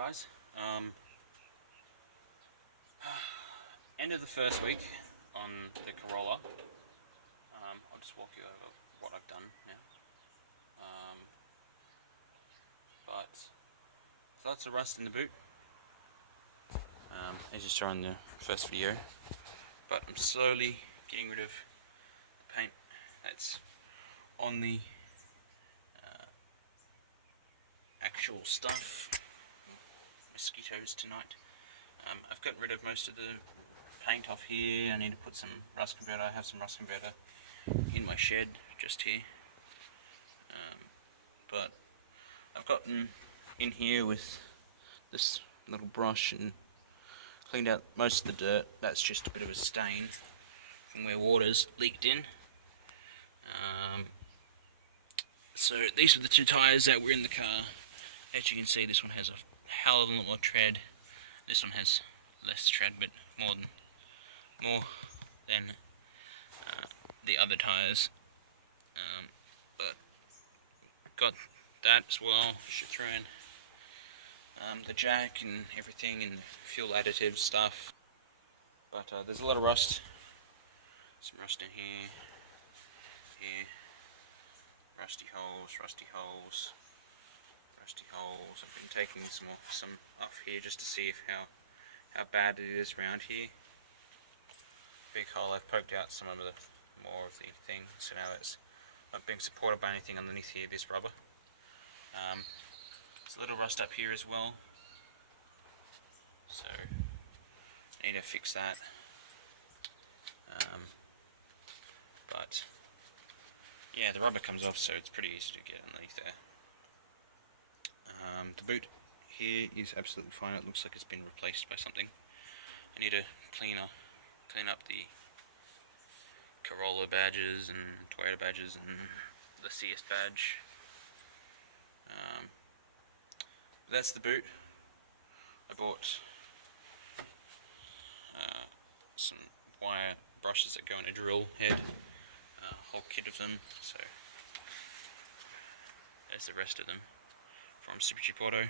guys. End of the first week on the Corolla. I'll just walk you over what I've done now. But lots of rust in the boot, as you saw in the first video. But I'm slowly getting rid of the paint that's on the actual stuff. Mosquitoes tonight. I've gotten rid of most of the paint off here. I need to put some rust converter. I have some rust converter in my shed just here. But I've gotten in here with this little brush and cleaned out most of the dirt. That's just a bit of a stain from where water's leaked in. So these are the two tyres that were in the car. As you can see, this one has a hell of a lot more tread. This one has less tread, but more than the other tyres. But got that as well. Should throw in the jack and everything and fuel additive stuff. But there's a lot of rust. Some rust in here, rusty holes. I've been taking some off here just to see how bad it is around here. Big hole. I've poked out some of the more of the thing, so now it's not being supported by anything underneath here. This rubber. There's a little rust up here as well, so I need to fix that. But yeah, the rubber comes off, so it's pretty easy to get underneath there. The boot here is absolutely fine. It looks like it's been replaced by something. I need to clean up the Corolla badges and Toyota badges and the CS badge. That's the boot. I bought some wire brushes that go in a drill head, a whole kit of them. So there's the rest of them from Super Cheap Auto.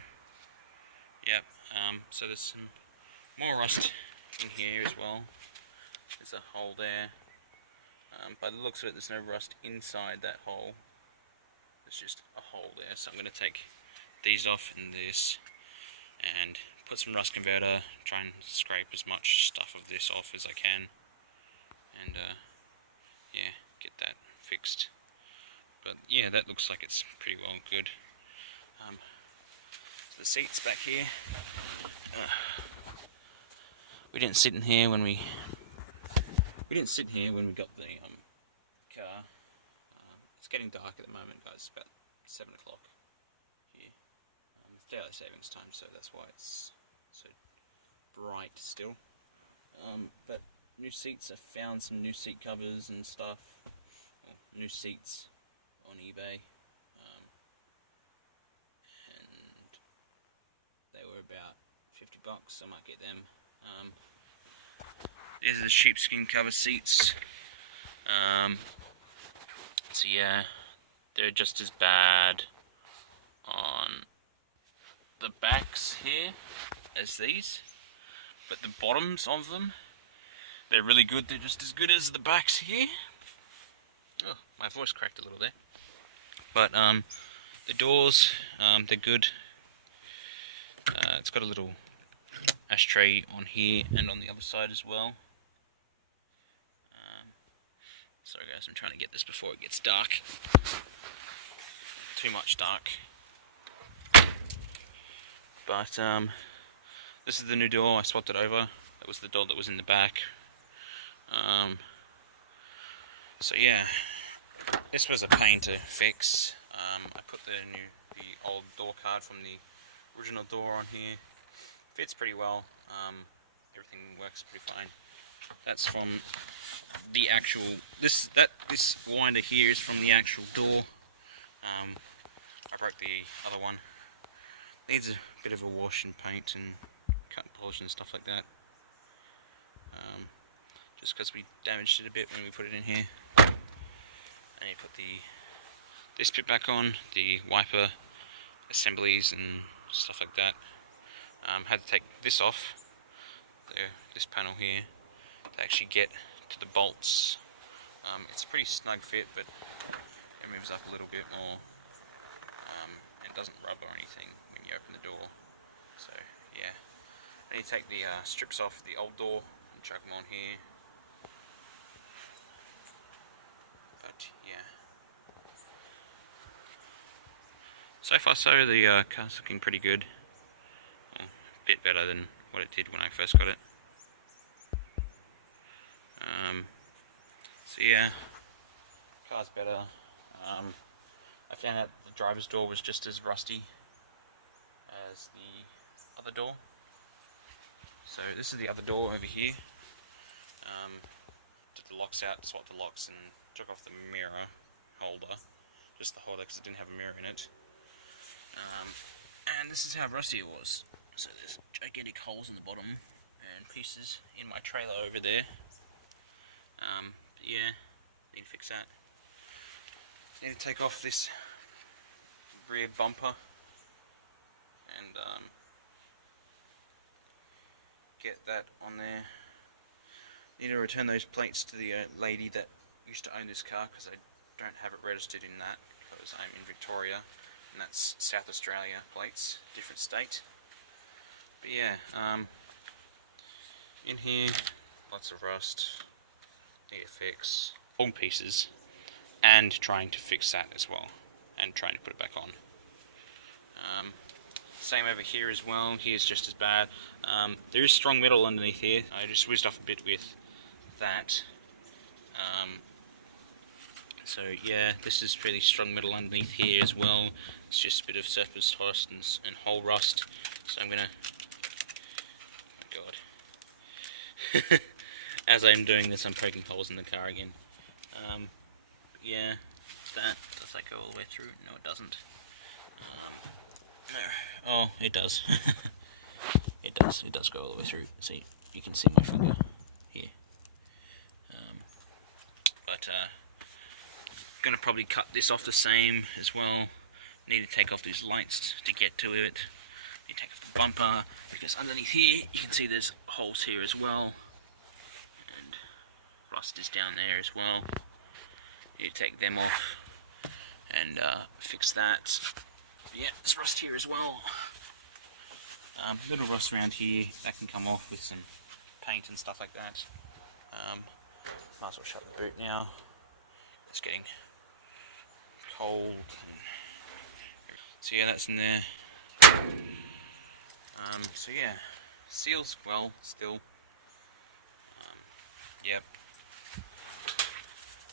Yep. So there's some more rust in here as well. There's a hole there. By the looks of it, there's no rust inside that hole. There's just a hole there. So I'm going to take these off and this and put some rust converter, try and scrape as much stuff of this off as I can, and yeah, get that fixed. But yeah, that looks like it's pretty well good. The seats back here. We didn't sit here when we got the car. It's getting dark at the moment, guys. It's about 7 o'clock here. It's daylight savings time, so that's why it's so bright still. But new seats. I found some new seat covers and stuff. Well, new seats on eBay. And they were about $50. I might get them. These are the sheepskin cover seats. So yeah, they're just as bad on the backs here as these, but the bottoms of them, they're really good. They're just as good as the backs here. Oh, my voice cracked a little there. But the doors, they're good. It's got a little ashtray on here and on the other side as well. Sorry guys, I'm trying to get this before it gets dark. Too much dark. But this is the new door. I swapped it over. That was the door that was in the back. So yeah, this was a pain to fix. I put the old door card from the original door on here. Fits pretty well. Everything works pretty fine. That's from the actual this winder here is from the actual door. I broke the other one. Needs a bit of a wash and paint and cut and polish and stuff like that. Just because we damaged it a bit when we put it in here. And you put this bit back on, the wiper assemblies and stuff like that. Had to take this off, this panel here, to actually get to the bolts. It's a pretty snug fit, but it moves up a little bit more, and doesn't rub or anything when you open the door. So yeah, I need to take the strips off the old door and chuck them on here. But yeah, so far so the car's looking pretty good. Well, a bit better than what it did when I first got it. So yeah, car's better. I found out the driver's door was just as rusty as the other door. So this is the other door over here. Took the locks out, swapped the locks, and took off the mirror holder. Just the holder because it didn't have a mirror in it. And this is how rusty it was. So there's gigantic holes in the bottom and pieces in my trailer over there. But yeah, need to fix that. Need to take off this rear bumper and get that on there. Need to return those plates to the lady that used to own this car, because I don't have it registered in that, because I'm in Victoria and that's South Australia plates, different state. But yeah, in here, lots of rust, need to fix old pieces, and trying to fix that as well, and trying to put it back on. Same over here as well. Here's just as bad. There is strong metal underneath here. I just whizzed off a bit with that. So yeah, this is really strong metal underneath here as well. It's just a bit of surface rust and hole rust. So I'm gonna, oh god. As I'm doing this, I'm poking holes in the car again. Yeah, does that go all the way through? No, it doesn't. Oh, it does. It does go all the way through. See, you can see my finger here. Gonna probably cut this off the same as well. Need to take off these lights to get to it. Need to take off the bumper, because underneath here you can see there's holes here as well, and rust is down there as well. Need to take them off and fix that. But yeah, there's rust here as well. Little rust around here, that can come off with some paint and stuff like that. Might as well shut the boot now. It's getting cold. So yeah, that's in there. So yeah, seals well still. Yep.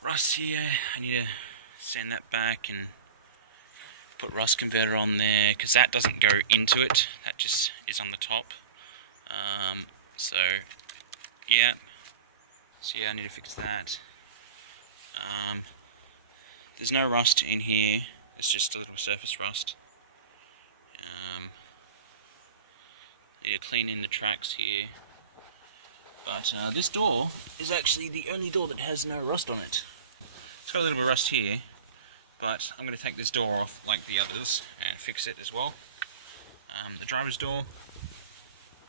Rust here, I need to sand that back and put rust converter on there, because that doesn't go into it, that just is on the top. So yeah, I need to fix that. There's no rust in here, it's just a little surface rust. Need to clean in the tracks here. But this door is actually the only door that has no rust on it. It's got a little bit of rust here, but I'm going to take this door off like the others and fix it as well. The driver's door,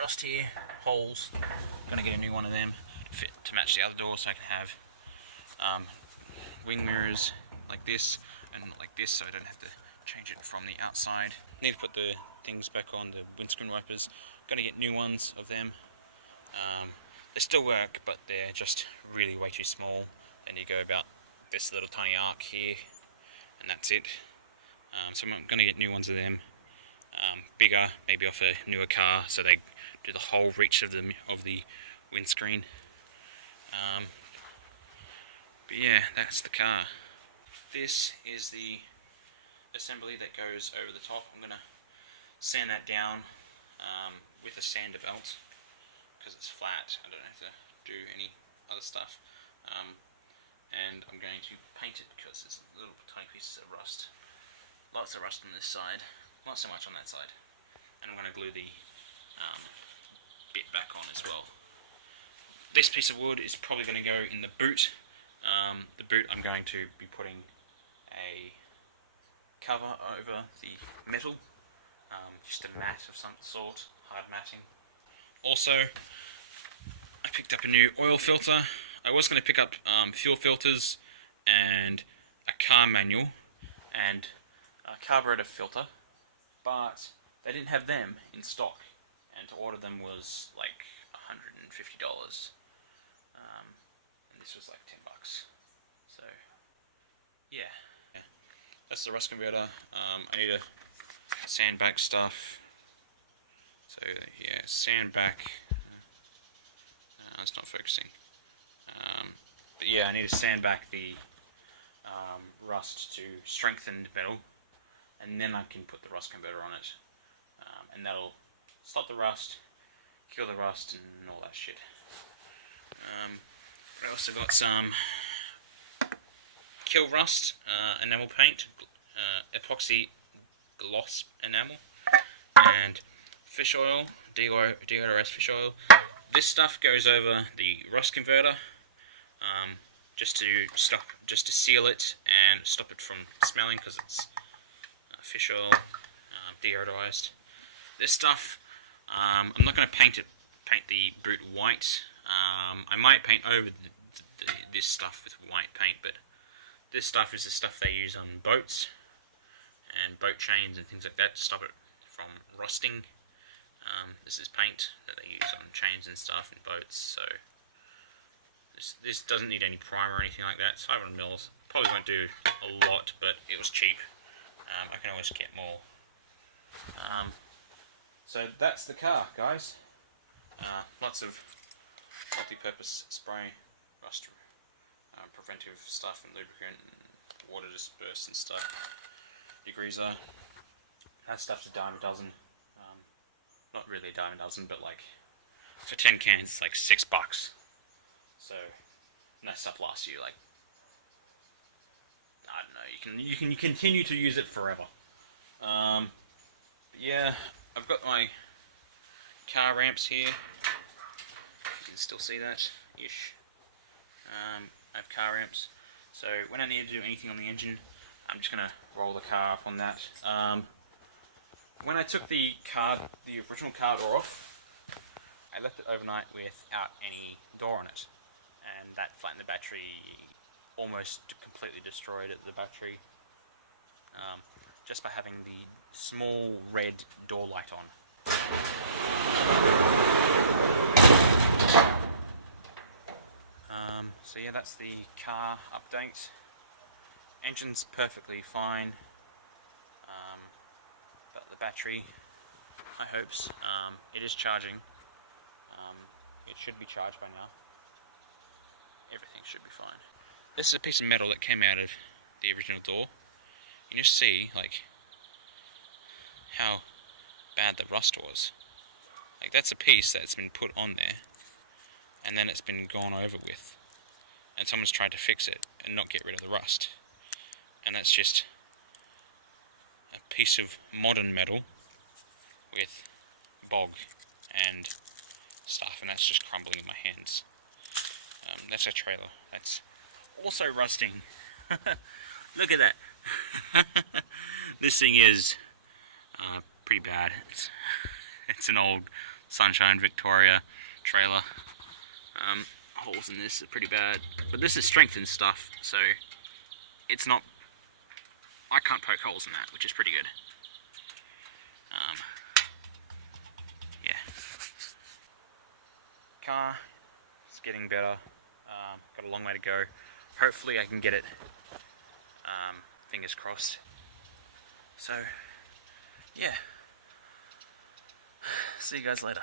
rust here, holes. I'm going to get a new one of them to match the other door, so I can have wing mirrors like this and like this, so I don't have to change it from the outside. Need to put the things back on, the windscreen wipers. Going to get new ones of them. They still work, but they're just really way too small. And you go about this little tiny arc here, and that's it. So I'm going to get new ones of them, bigger, maybe off a newer car, so they do the whole reach of the windscreen. But yeah, that's the car. This is the assembly that goes over the top. I'm going to sand that down with a sander belt, because it's flat. I don't have to do any other stuff. And I'm going to paint it, because there's little tiny pieces of rust. Lots of rust on this side, not so much on that side. And I'm going to glue the bit back on as well. This piece of wood is probably going to go in the boot. The boot, I'm going to be putting a cover over the metal, just a mat of some sort, hard matting. Also, I picked up a new oil filter. I was going to pick up fuel filters and a car manual and a carburetor filter, but they didn't have them in stock, and to order them was like $150. And this was like $10. So, yeah. That's the rust converter. I need to sand back stuff. So yeah, sand back. It's not focusing. But yeah, I need to sand back the rust to strengthened metal, and then I can put the rust converter on it, and that'll stop the rust, kill the rust, and all that shit. I also got some kill rust enamel paint, epoxy gloss enamel, and fish oil, deodorized fish oil. This stuff goes over the rust converter, just to seal it and stop it from smelling, because it's fish oil, deodorized. This stuff, I'm not going to paint the boot white. I might paint over this stuff with white paint, but this stuff is the stuff they use on boats and boat chains and things like that to stop it from rusting. This is paint that they use on chains and stuff in boats, so this doesn't need any primer or anything like that. It's 500 mils. Probably won't do a lot, but it was cheap. I can always get more. So that's the car, guys. Lots of multi-purpose spray, rust preventive stuff, and lubricant, and water disperse and stuff. Degreaser. That stuff's a dime a dozen. Not really a dime a dozen, but like for 10 cans, it's like $6. So, and that stuff lasts you like, I don't know. You can continue to use it forever. But yeah, I've got my car ramps here. You can still see that ish. I have car ramps. So when I need to do anything on the engine, I'm just gonna roll the car up on that. When I took the original car door off, I left it overnight without any door on it, and that flattened the battery, almost completely destroyed the battery, just by having the small red door light on. So yeah, that's the car update. Engine's perfectly fine. But the battery, I hope, it is charging. It should be charged by now. Everything should be fine. This is a piece of metal that came out of the original door. You just see, like, how bad the rust was. Like, that's a piece that's been put on there, and then it's been gone over with, and someone's tried to fix it and not get rid of the rust. And that's just a piece of modern metal with bog and stuff, and that's just crumbling in my hands. That's a trailer. That's also rusting. Look at that. This thing is pretty bad. It's an old Sunshine Victoria trailer. Holes in this are pretty bad, but this is strengthened stuff, so it's not. I can't poke holes in that, which is pretty good. Yeah. Car is getting better. Got a long way to go. Hopefully I can get it, fingers crossed. So, yeah. See you guys later.